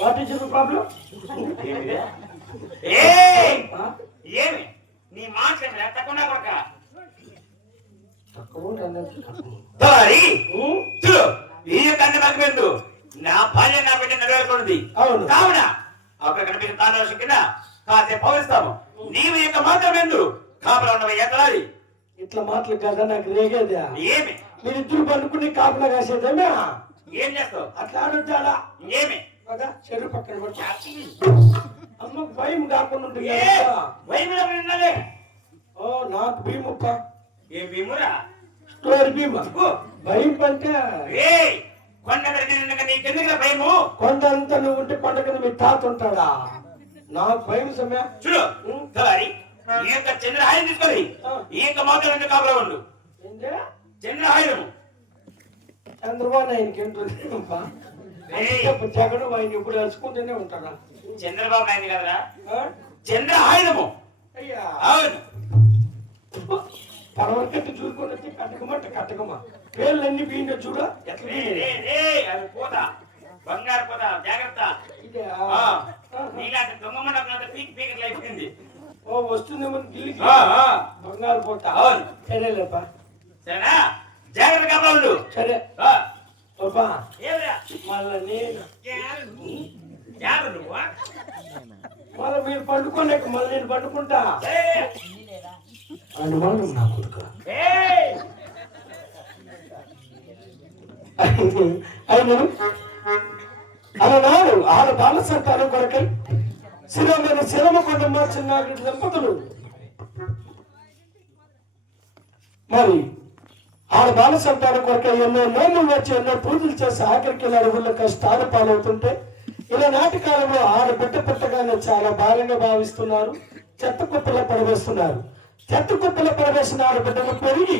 What is your problem? ఏమి నీ మాట తక్కువ కొడక ఈ కన్ను మగ్గిపోయింది. నా భార్య నా బిడ్డ నెరవేరుకున్నది. అవును కావున అక్కడ కనిపించిన తాను కింద కాసేపు పౌరిస్తాము. నీవు ఇక మాత్రం ఎందు కాపులా ఉన్నవి ఎక్కడాలి. ఇట్లా మాటలు కదా నాకు రేగేదా? ఏమి మీరిద్దరు పండుకుని కాపులా కాసేదేమే? ఏం చేస్తావు? అట్లా ఆడొచ్చాడా? ఏమి చెరువు పక్కన అమ్మ భయం కాకుండా ఉంటుంది. ఓ నాకు భీమప్ప. ఏ భీమురా? స్టోరీ భీమ. భయం అంటే కొండ నీకెందుకు భయము? కొండ అంతా నువ్వు ఉంటే కొండ కింద మీ తాత ఉంటాడా? నాకు భయం సమయ. చూడు ఈ యొక్క చంద్రహాయం తీసుకొని ఈ యొక్క మాత్రం కాపులా ఉండు. చంద్రహాయము చంద్రబాబు నాయుడికి ఏంటంటే జగన్ ఆయన ఇప్పుడు వేసుకుంటూనే ఉంటాడా? చంద్రబాబు నాయుడు కదరా చంద్రహాయుధము. అయ్యా అవును పడవకట్టి చూసుకొని వచ్చి కట్టకమంట కట్టకమా పేర్లన్నీ పీండే చూడ అవి పోతా బంగారు పోతా జాగ్రత్త. నీలాంటి దొంగ మండపం పీక్ పీకట్లు అయిపోయింది. ఓ వస్తుందేమో ఢిల్లీకి బంగారు పోతా. అవును సరేలేపా సరేనా? జాగ్రత్త కాపాడు. సరే బాబా మళ్ళా నేను మళ్ళీ మీరు పండుకోలేక మళ్ళీ నేను పండుకుంటా అనుమానం నా కొడుకు. అయినను అలనాడు ఆడ బాల సంతానం కొరకై శిరమైన శిరమకొండమ్మ చిన్నారెడ్డి దంపతులు మరి ఆడ బాల సంతానం కొరకై ఎన్నో నోములు వచ్చి ఎన్నో పూజలు చేసి ఆఖరికి ఇలా అడుగుల్లో కష్టాలు పాలవుతుంటే ఇలా నాటి కాలంలో ఆడబిడ్డ పుట్టగానే చాలా భారంగా భావిస్తున్నారు. చెత్త కుప్పల పడవేస్తున్నారు. చెత్త కుప్పల పడవేసిన ఆడబిడ్డలు పెరిగి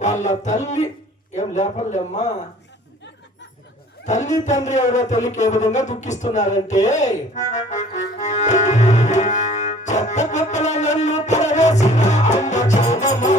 వాళ్ళ తల్లి ఏం లేపలేమ్మా తల్లి తండ్రి ఎవరో తల్లికి ఏ విధంగా దుఃఖిస్తున్నారంటే చెత్త కుప్పల నన్ను పడవేసిన అమ్మ చూడమా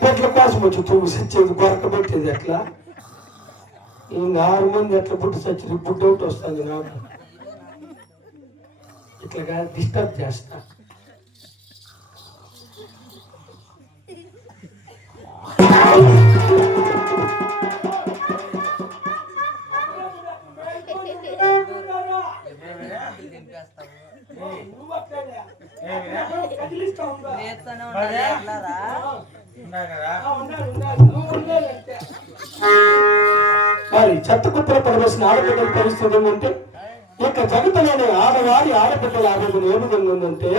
బొట్ల కోసం వచ్చి తూగు సచ్చేది కొరక పెట్టేది ఎట్లా ఈ 6 మంది ఎట్లా పుట్టి చచ్చి పుట్టి ఒకటి వస్తుంది నాకు ఇట్లాగా డిస్టర్బ్ చేస్తా. మరి చెత్త కుప్పలు పడవలసిన ఆడబిడ్డల పరిస్థితి ఏమంటే ఇక జగత్తులోని ఆడవారి ఆడబిడ్డల ఆరోగ్యం ఏ విధంగా ఉందంటే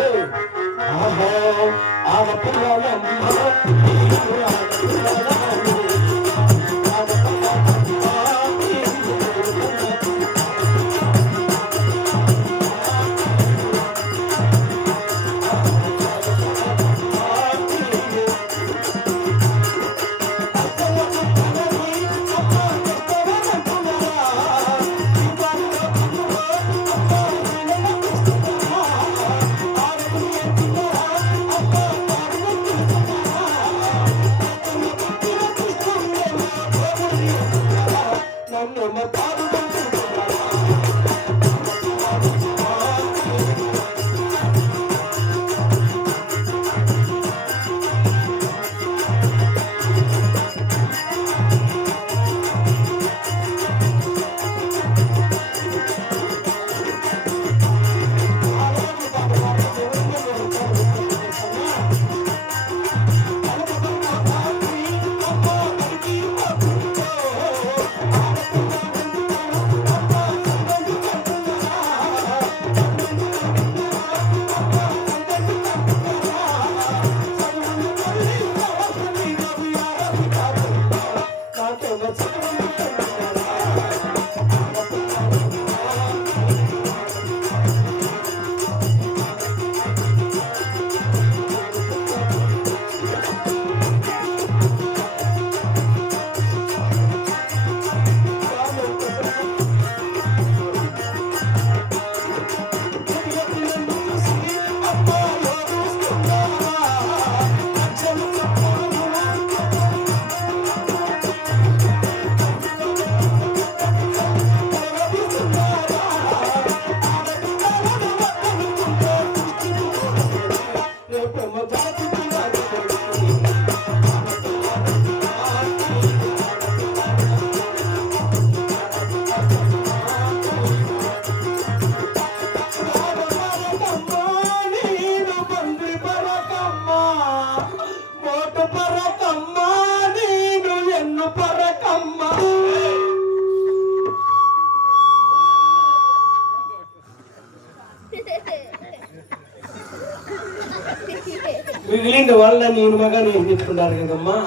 మిగిలిన వాళ్ళ నేను మగా నేను చెప్తున్నారు కదమ్మా.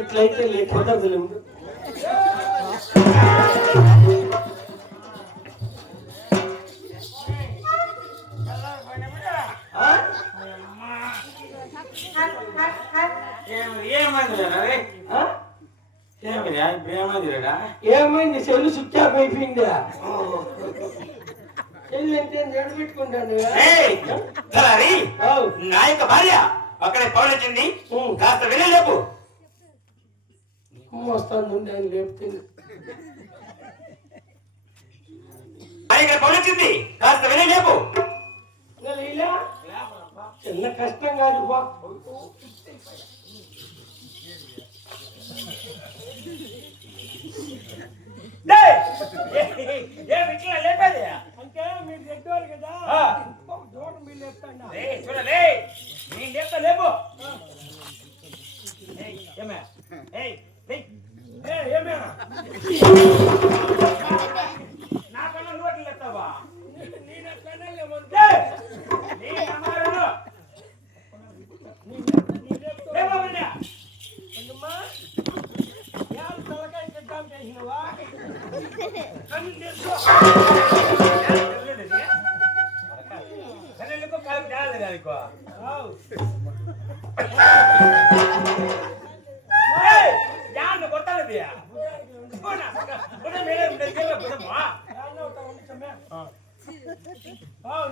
ఇట్లయితే లేకుండా ఏమైంది? సెల్లు స్విచ్ ఆఫ్ అయిపోయిందా? నా యొక్క భార్య అక్కడే పవనొచ్చింది, కాస్త వెళ్ళి లేపు. వస్తాను లేపుతుంది. ఇక్కడ పవనొచ్చింది, కాస్త వెళ్ళి లేపు. చిన్న కష్టం కాదు బా. లేపేది అంటే మీరు దగ్గర కదా దూరం మీరు లేపుతాండా. చూడలే నేను లేపుతా, లేపు. నాకన్నా నోట్లు లేస్తావా?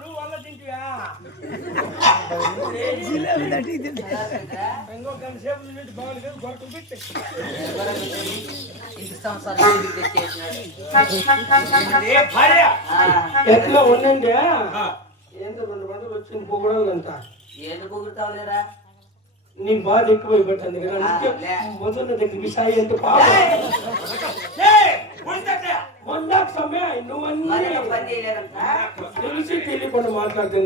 నువ్వు వల్ల తింటివా ఇంకో గంట సేపు నుంచి బాగుంది గొడవలు పెట్టి ఎట్లా ఉండండి ఏంటో 2 గంటలు వచ్చింది పొగడాలంతా ఏంటి పొగుడుతావులేరా నీకు బాధ ఎక్కువైపోతుంది కదా మొదల దగ్గరికి సాయి అంటే మొన్న సమయం నువ్వన్నీ పని చేయలేదంట తెలిసి తెలియకుండా మాట్లాడుతుంది